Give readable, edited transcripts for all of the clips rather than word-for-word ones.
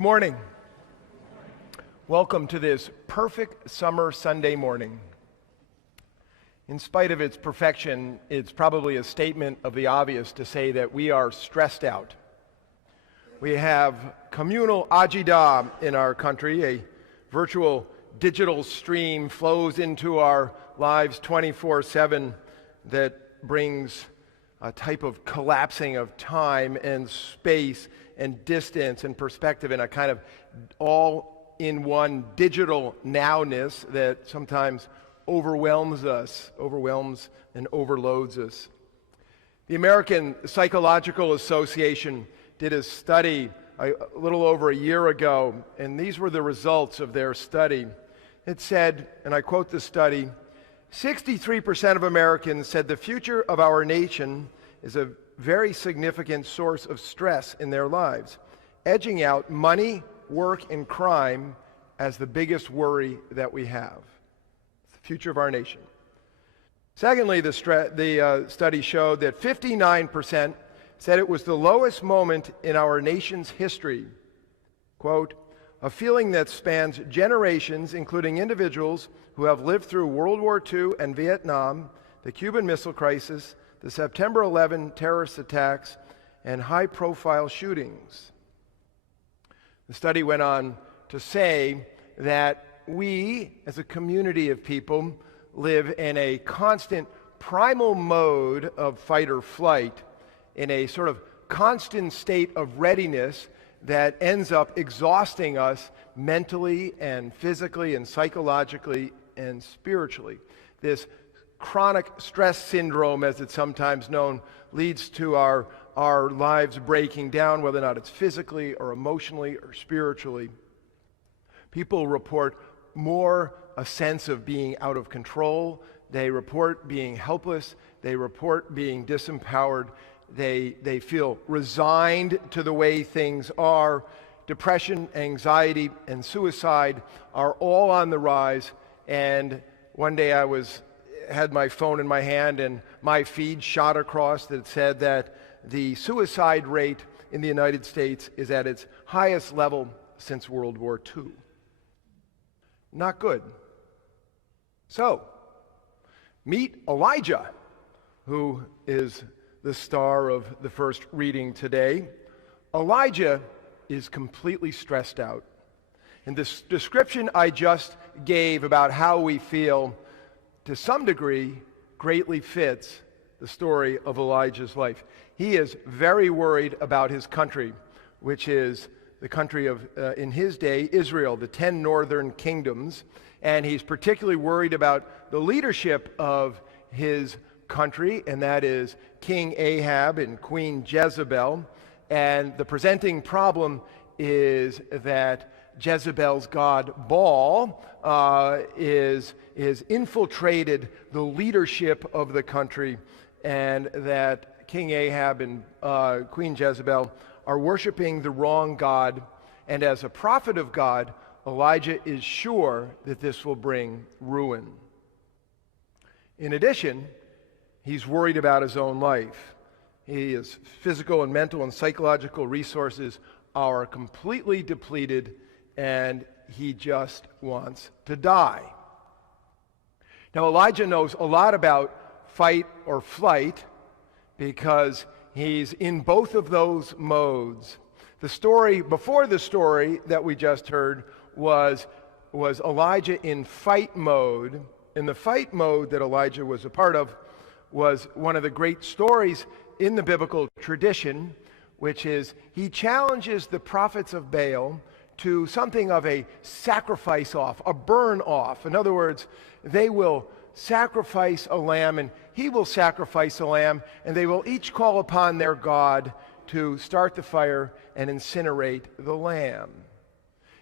Good morning. Welcome to this perfect summer Sunday morning. In spite of its perfection, it's probably a statement of the obvious to say that we are stressed out. We have communal agita in our country. A virtual digital stream flows into our lives 24/7 that brings a type of collapsing of time and space and distance and perspective in a kind of all-in-one digital nowness that sometimes overwhelms and overloads us. The American Psychological Association did a study a little over a year ago, and these were the results of their study. It said, and I quote the study, 63% of Americans said the future of our nation is a very significant source of stress in their lives, edging out money, work, and crime as the biggest worry that we have. It's the future of our nation. Secondly, the study showed that 59% said it was the lowest moment in our nation's history. Quote, a feeling that spans generations, including individuals who have lived through World War II and Vietnam, the Cuban Missile Crisis, the September 11 terrorist attacks, and high-profile shootings. The study went on to say that we, as a community of people, live in a constant primal mode of fight or flight, in a sort of constant state of readiness that ends up exhausting us mentally and physically and psychologically and spiritually. This chronic stress syndrome, as it's sometimes known, leads to our lives breaking down, whether or not it's physically or emotionally or spiritually. People report more a sense of being out of control. They report being helpless. They report being disempowered. They feel resigned to the way things are. Depression, anxiety, and suicide are all on the rise. And one day I had my phone in my hand and my feed shot across that said that the suicide rate in the United States is at its highest level since World War II. Not good. So, meet Elijah, who is the star of the first reading today. Elijah is completely stressed out. And this description I just gave about how we feel, to some degree, greatly fits the story of Elijah's life. He is very worried about his country, which is the country of, in his day, Israel, the 10 northern kingdoms. And he's particularly worried about the leadership of his country, and that is King Ahab and Queen Jezebel. And the presenting problem is that Jezebel's god Baal is infiltrated the leadership of the country, and that King Ahab and Queen Jezebel are worshiping the wrong god. And as a prophet of God, Elijah is sure that this will bring ruin. In addition, he's worried about his own life. His physical and mental and psychological resources are completely depleted, and he just wants to die. Now, Elijah knows a lot about fight or flight because he's in both of those modes. The story, before the story that we just heard, was Elijah in fight mode. And the fight mode that Elijah was a part of was one of the great stories in the biblical tradition, which is he challenges the prophets of Baal to something of a sacrifice off, a burn off. In other words, they will sacrifice a lamb, and he will sacrifice a lamb, and they will each call upon their God to start the fire and incinerate the lamb.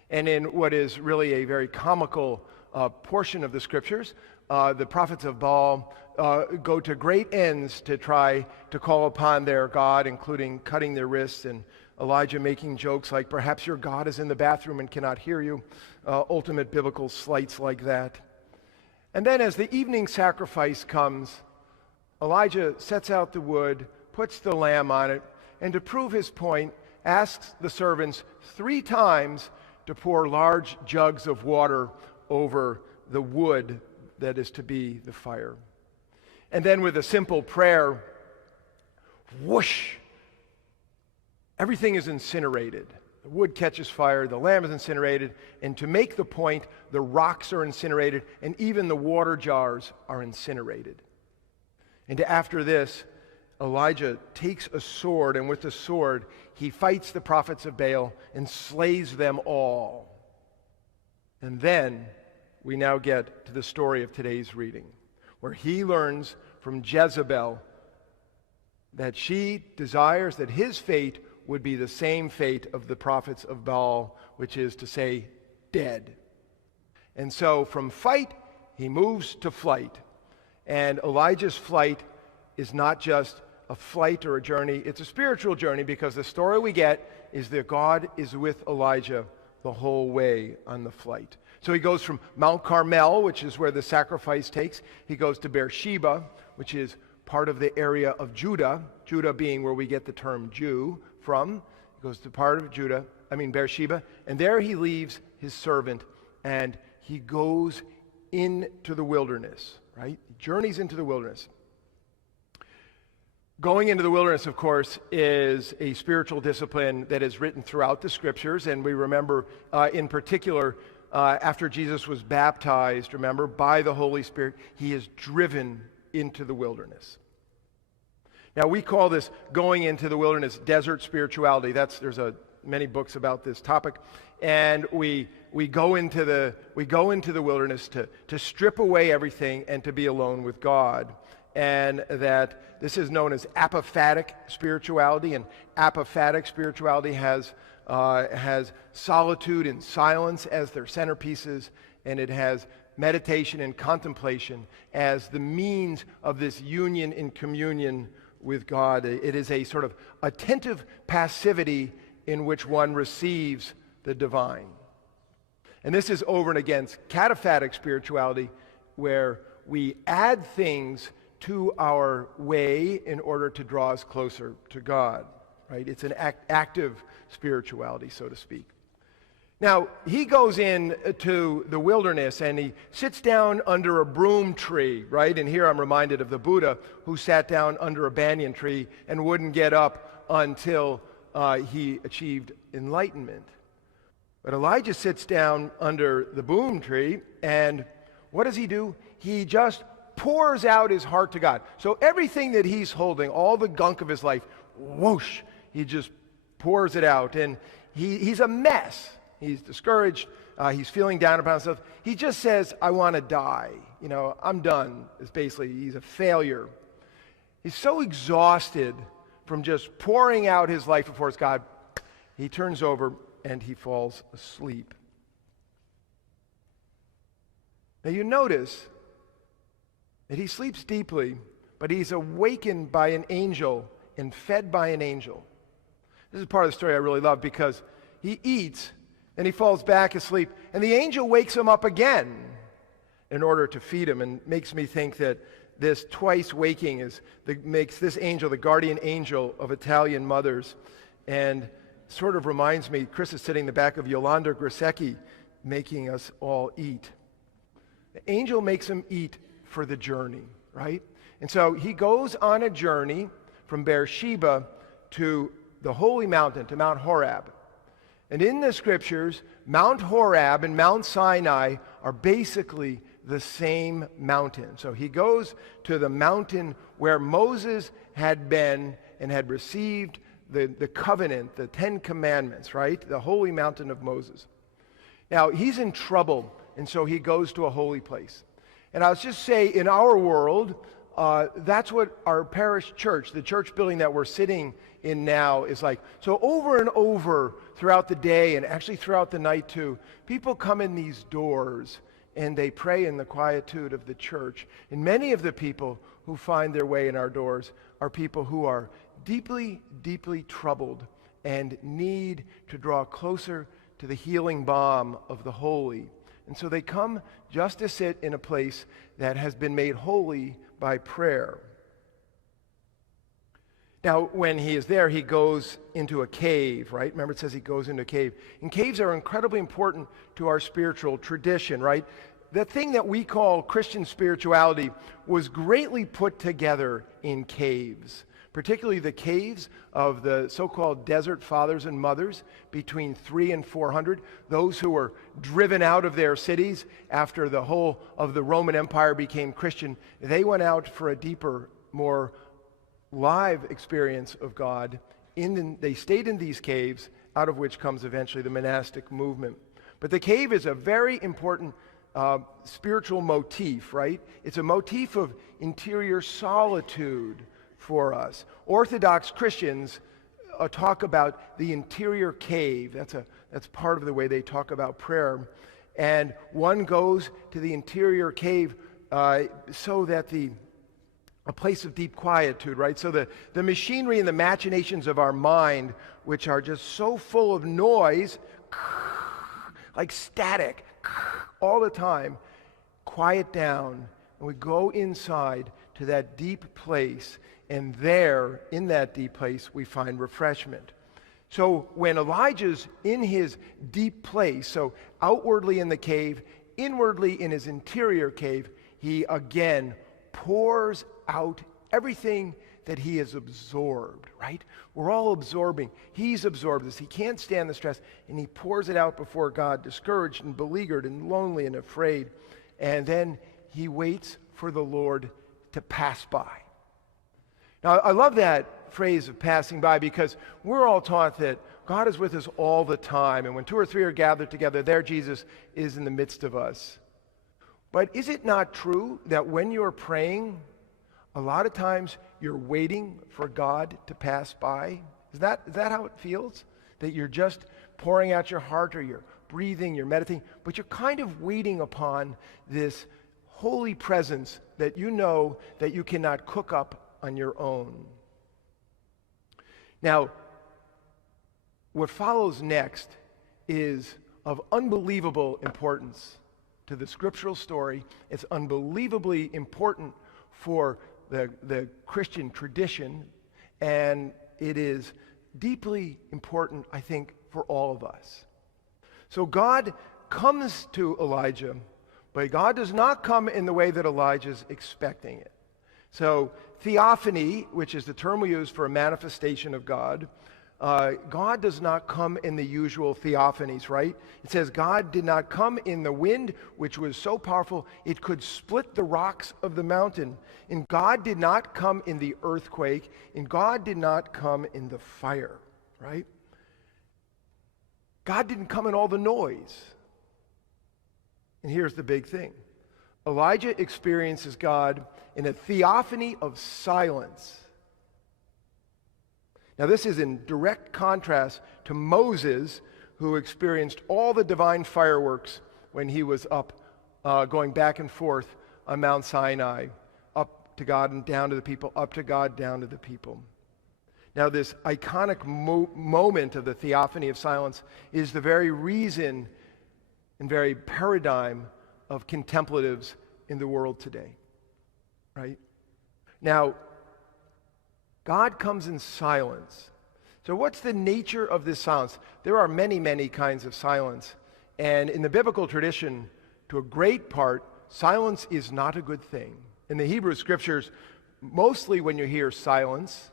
And in what is really a very comical portion of the scriptures, the prophets of Baal go to great ends to try to call upon their God, including cutting their wrists, and Elijah making jokes like, perhaps your God is in the bathroom and cannot hear you, ultimate biblical slights like that. And then as the evening sacrifice comes, Elijah sets out the wood, puts the lamb on it, and to prove his point, asks the servants 3 times to pour large jugs of water over the wood that is to be the fire. And then with a simple prayer, whoosh, everything is incinerated. The wood catches fire, the lamb is incinerated, and to make the point, the rocks are incinerated, and even the water jars are incinerated. And after this, Elijah takes a sword, and with the sword, he fights the prophets of Baal and slays them all. And then we now get to the story of today's reading, where he learns from Jezebel that she desires that his fate would be the same fate of the prophets of Baal, which is to say, dead. And so from fight, he moves to flight. And Elijah's flight is not just a flight or a journey, it's a spiritual journey, because the story we get is that God is with Elijah the whole way on the flight. So he goes from Mount Carmel, which is where the sacrifice takes. He goes to Beersheba, which is part of the area of Judah, Judah being where we get the term Jew from. He goes to part of Beersheba, and there he leaves his servant, and he goes into the wilderness, right? He journeys into the wilderness. Going into the wilderness, of course, is a spiritual discipline that is written throughout the scriptures, and we remember in particular, after Jesus was baptized, remember, by the Holy Spirit, he is driven into the wilderness. Now, we call this going into the wilderness desert spirituality. There's many books about this topic, and we go into the wilderness to strip away everything and to be alone with God. And that this is known as apophatic spirituality, and apophatic spirituality has solitude and silence as their centerpieces, and it has meditation and contemplation as the means of this union in communion with God. It is a sort of attentive passivity in which one receives the divine. And this is over and against cataphatic spirituality, where we add things to our way in order to draw us closer to God, right? It's an active spirituality, so to speak. Now, he goes into the wilderness and he sits down under a broom tree, right? And here I'm reminded of the Buddha, who sat down under a banyan tree and wouldn't get up until he achieved enlightenment. But Elijah sits down under the broom tree, and what does he do? He just pours out his heart to God. So everything that he's holding, all the gunk of his life, whoosh, he just pours it out. And he's a mess. He's discouraged. He's feeling down upon himself. He just says, I want to die. I'm done. It's basically, he's a failure. He's so exhausted from just pouring out his life before God, he turns over and he falls asleep. Now you notice that he sleeps deeply, but he's awakened by an angel and fed by an angel. This is part of the story I really love, because he eats and he falls back asleep, and the angel wakes him up again in order to feed him, and makes me think that this twice waking makes this angel the guardian angel of Italian mothers, and sort of reminds me, Chris is sitting in the back of Yolanda Grisecki, making us all eat. The angel makes him eat for the journey, right? And so he goes on a journey from Beersheba to the holy mountain, to Mount Horeb. And in the scriptures, Mount Horeb and Mount Sinai are basically the same mountain. So he goes to the mountain where Moses had been and had received the covenant, the 10 commandments, right? The holy mountain of Moses. Now, he's in trouble, and so he goes to a holy place. And I'll just say, in our world, that's what our parish church, the church building that we're sitting in now, is like. So over and over throughout the day, and actually throughout the night too, people come in these doors and they pray in the quietude of the church. And many of the people who find their way in our doors are people who are deeply, deeply troubled and need to draw closer to the healing balm of the holy. And so they come just to sit in a place that has been made holy by prayer. Now, when he is there, he goes into a cave, right? Remember, it says he goes into a cave. And caves are incredibly important to our spiritual tradition, right? The thing that we call Christian spirituality was greatly put together in caves, particularly the caves of the so-called desert fathers and mothers between 300 and 400, those who were driven out of their cities after the whole of the Roman Empire became Christian. They went out for a deeper, more live experience of God. They stayed in these caves, out of which comes eventually the monastic movement. But the cave is a very important spiritual motif, right? It's a motif of interior solitude for us. Orthodox Christians talk about the interior cave. That's part of the way they talk about prayer. And one goes to the interior cave so that a place of deep quietude, right? So the machinery and the machinations of our mind, which are just so full of noise, like static, all the time, quiet down, and we go inside to that deep place, and there, in that deep place, we find refreshment. So when Elijah's in his deep place, so outwardly in the cave, inwardly in his interior cave, he again pours out everything that he has absorbed, right? We're all absorbing. He's absorbed this. He can't stand the stress, and he pours it out before God, discouraged and beleaguered and lonely and afraid. And then he waits for the Lord to pass by. Now, I love that phrase of passing by, because we're all taught that God is with us all the time, and when 2 or 3 are gathered together, there Jesus is in the midst of us. But is it not true that when you're praying, a lot of times you're waiting for God to pass by? Is that how it feels? That you're just pouring out your heart, or you're breathing, you're meditating, but you're kind of waiting upon this holy presence that you know that you cannot cook up on your own. Now, what follows next is of unbelievable importance to the scriptural story. It's unbelievably important for the Christian tradition, and it is deeply important, I think, for all of us. So God comes to Elijah, but God does not come in the way that Elijah's expecting it. So theophany, which is the term we use for a manifestation of God, God does not come in the usual theophanies, right? It says God did not come in the wind, which was so powerful it could split the rocks of the mountain. And God did not come in the earthquake, and God did not come in the fire, right? God didn't come in all the noise. And here's the big thing. Elijah experiences God in a theophany of silence. Now, this is in direct contrast to Moses, who experienced all the divine fireworks when he was up, going back and forth on Mount Sinai, up to God and down to the people, up to God, down to the people. Now, this iconic moment of the theophany of silence is the very reason and very paradigm of contemplatives in the world today, right? Now, God comes in silence. So what's the nature of this silence? There are many, many kinds of silence. And in the biblical tradition, to a great part, silence is not a good thing. In the Hebrew scriptures, mostly when you hear silence,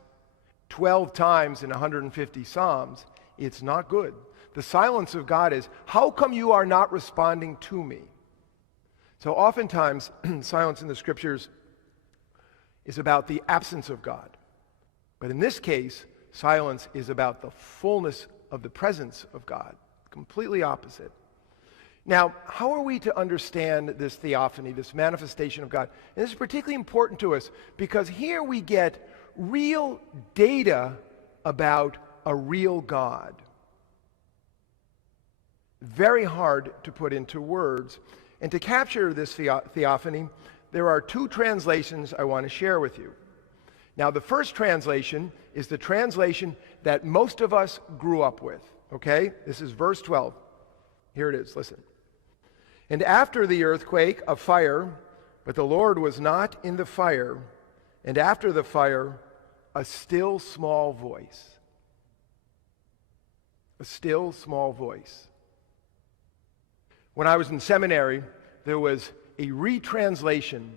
12 times in 150 Psalms, it's not good. The silence of God is, how come you are not responding to me? So oftentimes, silence in the scriptures is about the absence of God. But in this case, silence is about the fullness of the presence of God. Completely opposite. Now, how are we to understand this theophany, this manifestation of God? And this is particularly important to us because here we get real data about a real God. Very hard to put into words. And to capture this theophany, there are 2 translations I want to share with you. Now, the first translation is the translation that most of us grew up with, okay? This is verse 12. Here it is, listen. And after the earthquake, a fire, but the Lord was not in the fire. And after the fire, a still small voice. A still small voice. When I was in seminary, there was a retranslation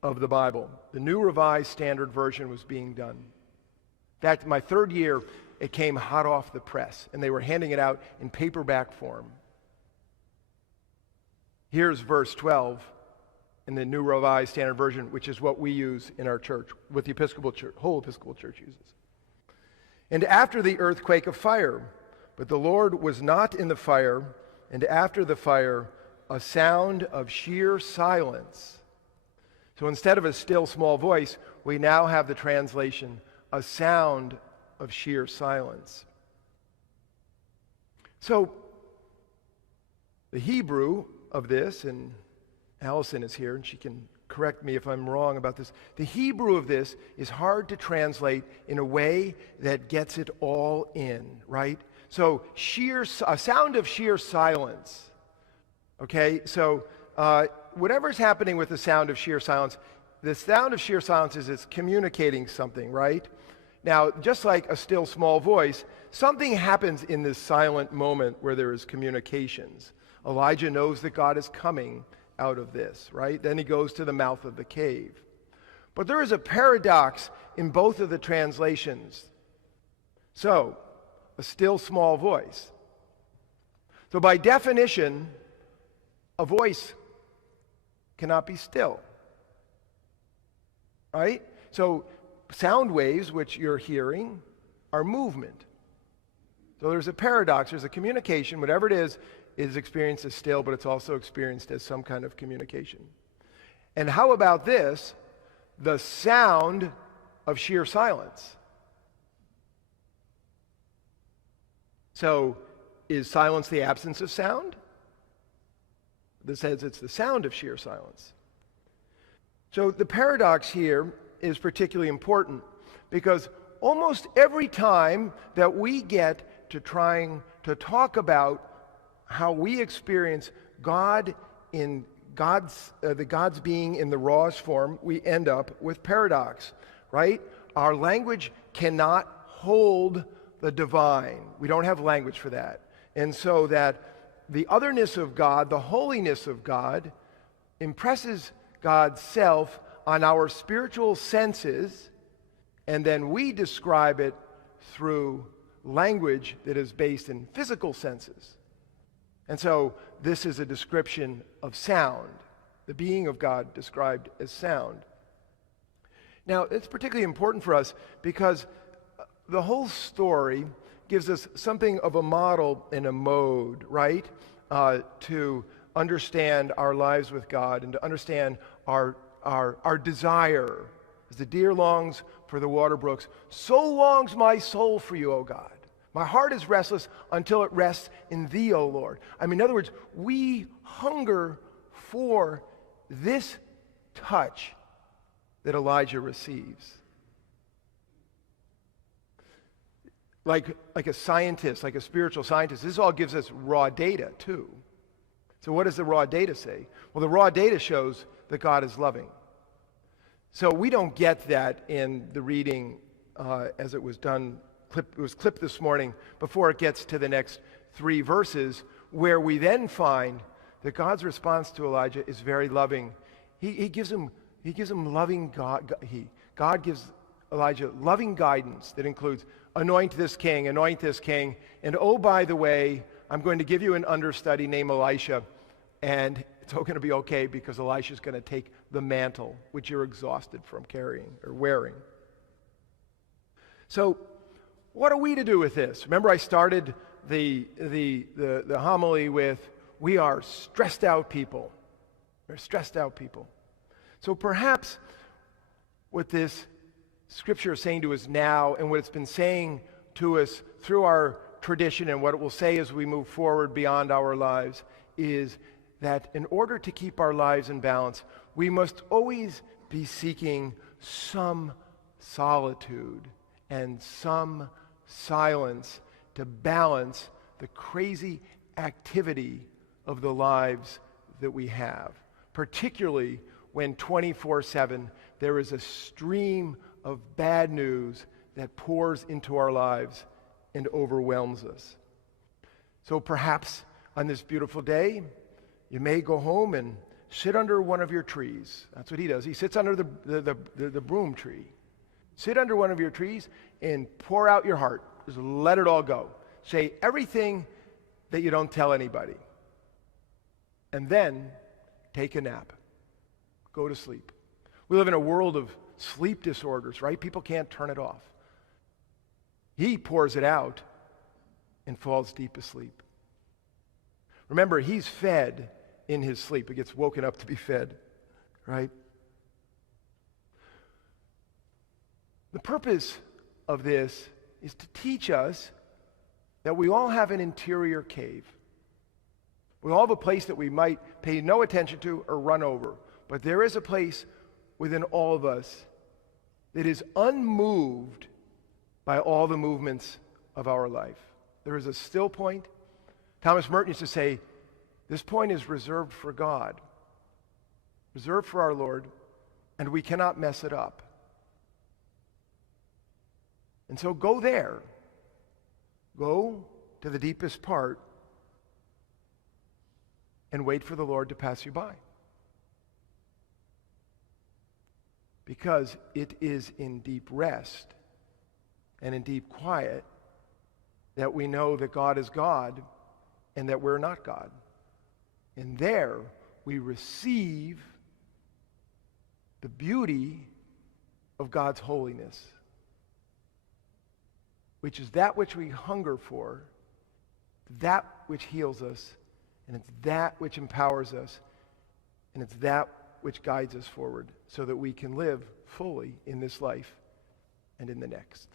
of the Bible. The New Revised Standard Version was being done. In fact, my third year, it came hot off the press, and they were handing it out in paperback form. Here's verse 12 in the New Revised Standard Version, which is what we use in our church, what the Episcopal Church, whole Episcopal Church uses. And after the earthquake, a fire, but the Lord was not in the fire, and after the fire, a sound of sheer silence. So instead of a still small voice, we now have the translation, a sound of sheer silence. So the Hebrew of this, and Allison is here and she can correct me if I'm wrong about this. The Hebrew of this is hard to translate in a way that gets it all in, right? So a sound of sheer silence. Okay, so whatever's happening with the sound of sheer silence, the sound of sheer silence is it's communicating something, right? Now, just like a still small voice, something happens in this silent moment where there is communications. Elijah knows that God is coming out of this, right? Then he goes to the mouth of the cave. But there is a paradox in both of the translations. So, a still small voice. So by definition, a voice cannot be still, right? So sound waves, which you're hearing, are movement. So there's a paradox, there's a communication, whatever it is experienced as still, but it's also experienced as some kind of communication. And how about this? The sound of sheer silence. So, is silence the absence of sound? This says it's the sound of sheer silence. So the paradox here is particularly important because almost every time that we get to trying to talk about how we experience God in the God's being in the rawest form, we end up with paradox, right? Our language cannot hold the divine. We don't have language for that. And so that the otherness of God, the holiness of God, impresses God's self on our spiritual senses, and then we describe it through language that is based in physical senses. And so this is a description of sound, the being of God described as sound. Now, it's particularly important for us because the whole story gives us something of a model and a mode, right? To understand our lives with God and to understand our desire. As the deer longs for the water brooks, so longs my soul for you, O God. My heart is restless until it rests in thee, O Lord. I mean, in other words, we hunger for this touch that Elijah receives. Like a scientist, like a spiritual scientist, this all gives us raw data too. So what does the raw data say? Well, the raw data shows that God is loving. So we don't get that in the reading as it was done. It was clipped this morning before it gets to the next 3 verses, where we then find that God's response to Elijah is very loving. He gives him loving God gives Elijah loving guidance that includes anoint this king, and oh, by the way, I'm going to give you an understudy named Elisha, and it's all going to be okay because Elisha's going to take the mantle, which you're exhausted from carrying or wearing. So, what are we to do with this? Remember, I started the homily with, we are stressed out people. We're stressed out people. So perhaps what this Scripture is saying to us now, and what it's been saying to us through our tradition, and what it will say as we move forward beyond our lives, is that in order to keep our lives in balance, we must always be seeking some solitude and some silence to balance the crazy activity of the lives that we have, particularly when 24/7 there is a stream of bad news that pours into our lives and overwhelms us. So perhaps on this beautiful day, you may go home and sit under one of your trees. That's what he does. He sits under the broom tree. Sit under one of your trees and pour out your heart. Just let it all go. Say everything that you don't tell anybody. And then take a nap. Go to sleep. We live in a world of sleep disorders, right? People can't turn it off. He pours it out and falls deep asleep. Remember, he's fed in his sleep. He gets woken up to be fed, right? The purpose of this is to teach us that we all have an interior cave. We all have a place that we might pay no attention to or run over. But there is a place within all of us that is unmoved by all the movements of our life. There is a still point. Thomas Merton used to say, this point is reserved for God, reserved for our Lord, and we cannot mess it up. And so go there. Go to the deepest part and wait for the Lord to pass you by. Because it is in deep rest and in deep quiet that we know that God is God and that we're not God. And there we receive the beauty of God's holiness, which is that which we hunger for, that which heals us, and it's that which empowers us, and it's that which guides us forward so that we can live fully in this life and in the next.